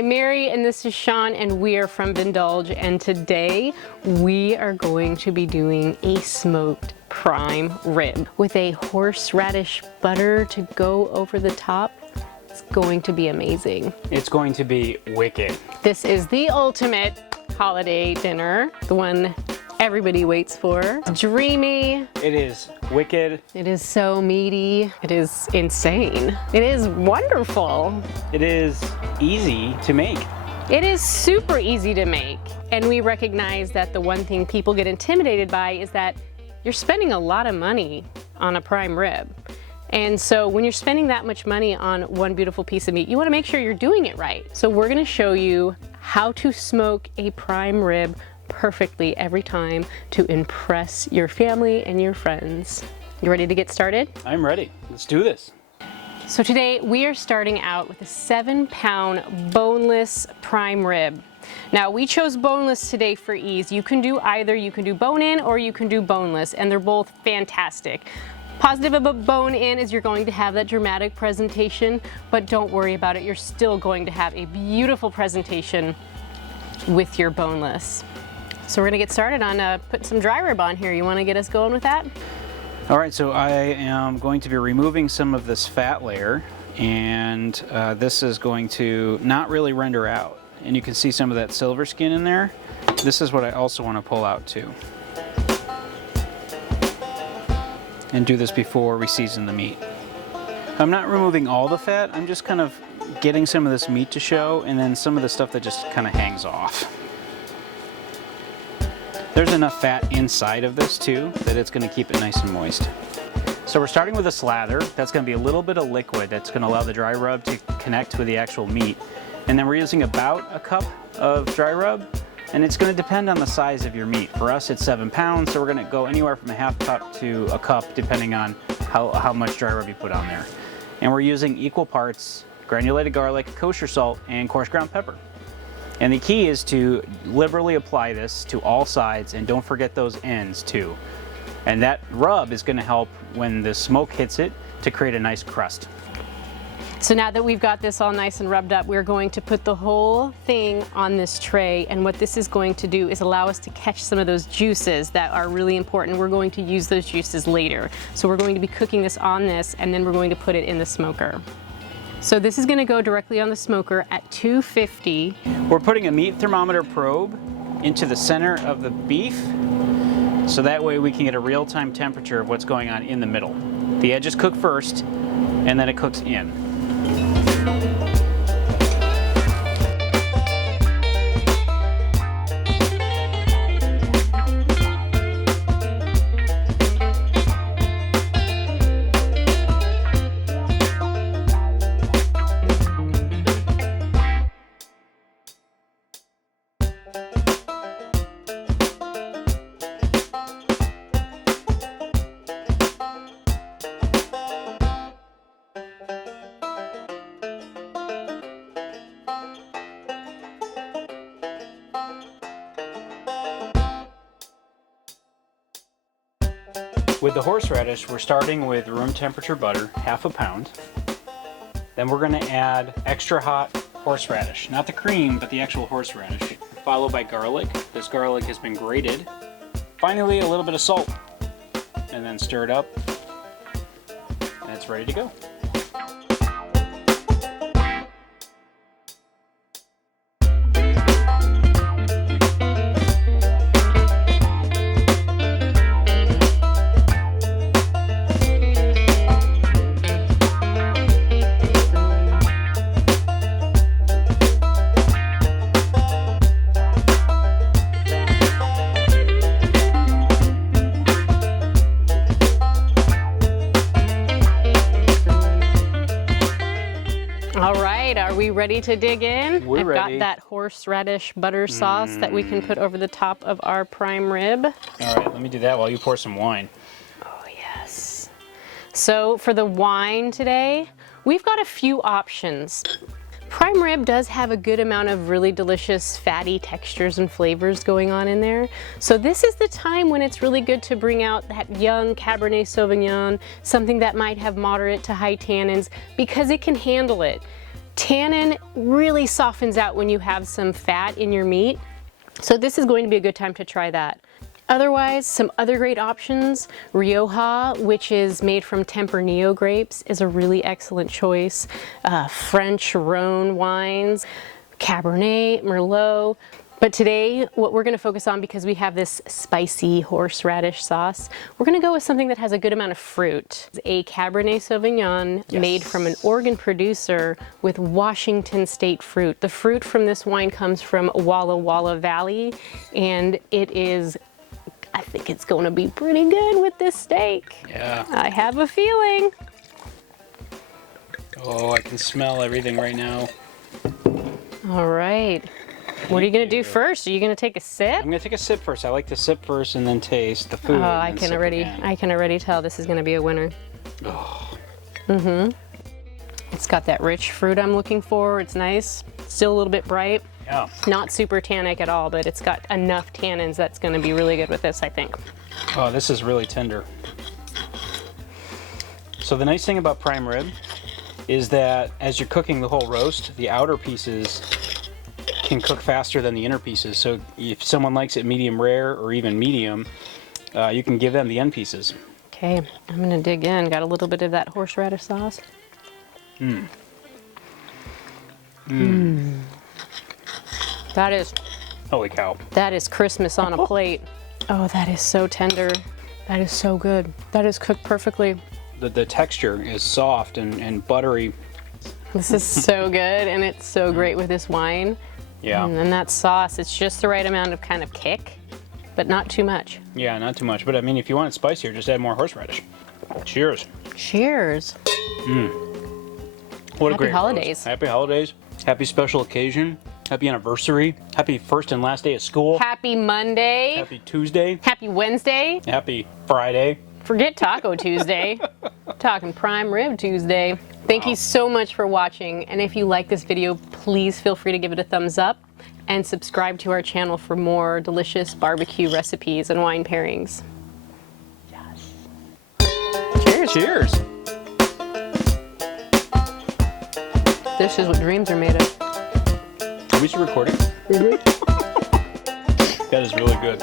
I'm Mary and this is Sean and we are from Vindulge, and today we are going to be doing a smoked prime rib with a horseradish butter to go over the top. It's going to be amazing. It's going to be wicked. This is the ultimate holiday dinner, the one everybody waits for. It's dreamy. It is wicked. It is so meaty. It is insane. It is wonderful. It is easy to make. It is super easy to make. And we recognize that the one thing people get intimidated by is that you're spending a lot of money on a prime rib. And so when you're spending that much money on one beautiful piece of meat, you want to make sure you're doing it right. So we're going to show you how to smoke a prime rib perfectly every time to impress your family and your friends. You ready to get started? I'm ready. Let's do this. So today we are starting out with a 7-pound boneless prime rib. Now we chose boneless today for ease. You can do either. You can do bone-in or you can do boneless, and they're both fantastic. Positive about bone-in is you're going to have that dramatic presentation, but don't worry about it. You're still going to have a beautiful presentation with your boneless. So we're gonna get started on putting some dry rib on here. You wanna get us going with that? All right, so I am going to be removing some of this fat layer, and this is going to not really render out. And you can see some of that silver skin in there. This is what I also wanna pull out too. And do this before we season the meat. I'm not removing all the fat, I'm just kind of getting some of this meat to show, and then some of the stuff that just kind of hangs off. There's enough fat inside of this too that it's going to keep it nice and moist. So we're starting with a slather. That's going to be a little bit of liquid that's going to allow the dry rub to connect with the actual meat. And then we're using about a cup of dry rub, and it's going to depend on the size of your meat. For us it's 7 pounds, so we're going to go anywhere from a half cup to a cup depending on how much dry rub you put on there. And we're using equal parts granulated garlic, kosher salt, and coarse ground pepper. And the key is to liberally apply this to all sides, and don't forget those ends too. And that rub is going to help when the smoke hits it to create a nice crust. So now that we've got this all nice and rubbed up, we're going to put the whole thing on this tray, and what this is going to do is allow us to catch some of those juices that are really important. We're going to use those juices later. So we're going to be cooking this on this, and then we're going to put it in the smoker. So this is going to go directly on the smoker at 250. We're putting a meat thermometer probe into the center of the beef, so that way we can get a real-time temperature of what's going on in the middle. The edges cook first, and then it cooks in. With the horseradish, we're starting with room temperature butter, half a pound. Then we're going to add extra hot horseradish, not the cream, but the actual horseradish, followed by garlic. This garlic has been grated. Finally, a little bit of salt, and then stir it up, and it's ready to go. All right, are we ready to dig in? We're ready. I've got that horseradish butter sauce that we can put over the top of our prime rib. All right, let me do that while you pour some wine. Oh yes. So for the wine today, we've got a few options. Prime rib does have a good amount of really delicious fatty textures and flavors going on in there. So this is the time when it's really good to bring out that young Cabernet Sauvignon, something that might have moderate to high tannins, because it can handle it. Tannin really softens out when you have some fat in your meat. So this is going to be a good time to try that. Otherwise, some other great options. Rioja, which is made from Tempranillo grapes, is a really excellent choice. French Rhone wines, Cabernet, Merlot. But today, what we're gonna focus on, because we have this spicy horseradish sauce, we're gonna go with something that has a good amount of fruit. A Cabernet Sauvignon made from an Oregon producer with Washington State fruit. The fruit from this wine comes from Walla Walla Valley, and it is, I think it's gonna be pretty good with this steak. Yeah. I have a feeling. Oh, I can smell everything right now. All right. What are you gonna do first? Are you gonna take a sip? I'm gonna take a sip first. I like to sip first and then taste the food. Oh, I can already tell this is gonna be a winner. Oh. It's got that rich fruit I'm looking for. It's nice. Still a little bit bright. Yeah. Not super tannic at all, but it's got enough tannins that's gonna be really good with this, I think. Oh, this is really tender. So the nice thing about prime rib is that as you're cooking the whole roast, the outer pieces can cook faster than the inner pieces. So if someone likes it medium rare or even medium, you can give them the end pieces. Okay, I'm gonna dig in. Got a little bit of that horseradish sauce. That is, Holy cow. that is Christmas on a plate. Oh, that is so tender. That is so good. That is cooked perfectly. The texture is soft and buttery. This is so good, and it's so great with this wine. Yeah. And then that sauce, it's just the right amount of kind of kick, but not too much. Yeah, not too much. But I mean, if you want it spicier, just add more horseradish. Cheers. Cheers. What a Happy great holidays. roast. Happy holidays. Happy special occasion. Happy anniversary. Happy first and last day of school. Happy Monday. Happy Tuesday. Happy Wednesday. Happy Friday. Forget Taco Tuesday. Talking Prime Rib Tuesday. Thank you so much for watching, and if you like this video, please feel free to give it a thumbs up and subscribe to our channel for more delicious barbecue recipes and wine pairings. Yes. Cheers. Cheers. This is what dreams are made of. Are we still recording? That is really good.